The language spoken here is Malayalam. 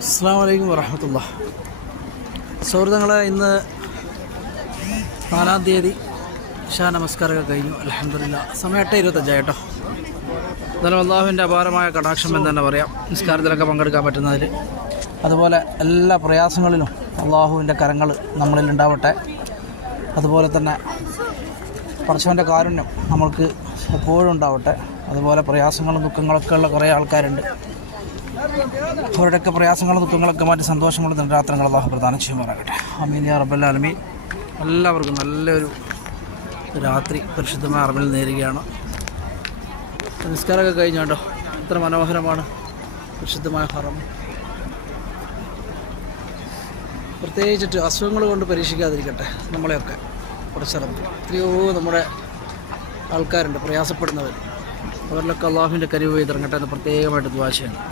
അസ്സലാമു അലൈക്കും വറഹ്മത്തുള്ളാഹി. സുഹൃത്തുക്കളെ, ഇന്ന് 4-ാം തീയതി ഇശാ നമസ്കാരമൊക്കെ കഴിഞ്ഞു. അൽഹംദുലില്ലാ. സമയം 8:25 കേട്ടോ. എന്നാലും അള്ളാഹുവിൻ്റെ അപാരമായ കടാക്ഷം എന്ന് തന്നെ പറയാം നിസ്കാരത്തിലൊക്കെ പങ്കെടുക്കാൻ പറ്റുന്നതിൽ. അതുപോലെ എല്ലാ പ്രയാസങ്ങളിലും അള്ളാഹുവിൻ്റെ കരങ്ങൾ നമ്മളിൽ ഉണ്ടാവട്ടെ. അതുപോലെ തന്നെ പടച്ചവൻ്റെ കാരുണ്യം നമ്മൾക്ക് എപ്പോഴും ഉണ്ടാവട്ടെ. അതുപോലെ പ്രയാസങ്ങളും ദുഃഖങ്ങളൊക്കെ ഉള്ള കുറേ ആൾക്കാരുണ്ട്. അവരുടെയൊക്കെ പ്രയാസങ്ങളും ദുഃഖങ്ങളൊക്കെ മാറ്റി സന്തോഷങ്ങളും നിരാത്രങ്ങൾ അള്ളാഹു പ്രദാനം ചെയ്യുമാറാകട്ടെ. ആമീൻ യാ റബ്ബൽ ആലമീൻ. എല്ലാവർക്കും നല്ലൊരു രാത്രി പരിശുദ്ധമായ അറബിൽ നേരുകയാണ്. നിസ്കാരമൊക്കെ കഴിഞ്ഞു കേട്ടോ. എത്ര മനോഹരമാണ് പരിശുദ്ധമായ ഹറം. പ്രത്യേകിച്ചിട്ട് അസുഖങ്ങൾ കൊണ്ട് പരീക്ഷിക്കാതിരിക്കട്ടെ നമ്മളെയൊക്കെ. കുറച്ചിറങ്ങി എത്രയോ നമ്മുടെ ആൾക്കാരുണ്ട് പ്രയാസപ്പെടുന്നവർ. അവരിലൊക്കെ അള്ളാഹുവിൻ്റെ കനിവ് ഇറങ്ങട്ടെ എന്ന് പ്രത്യേകമായിട്ട് ദുആ ചെയ്യണം.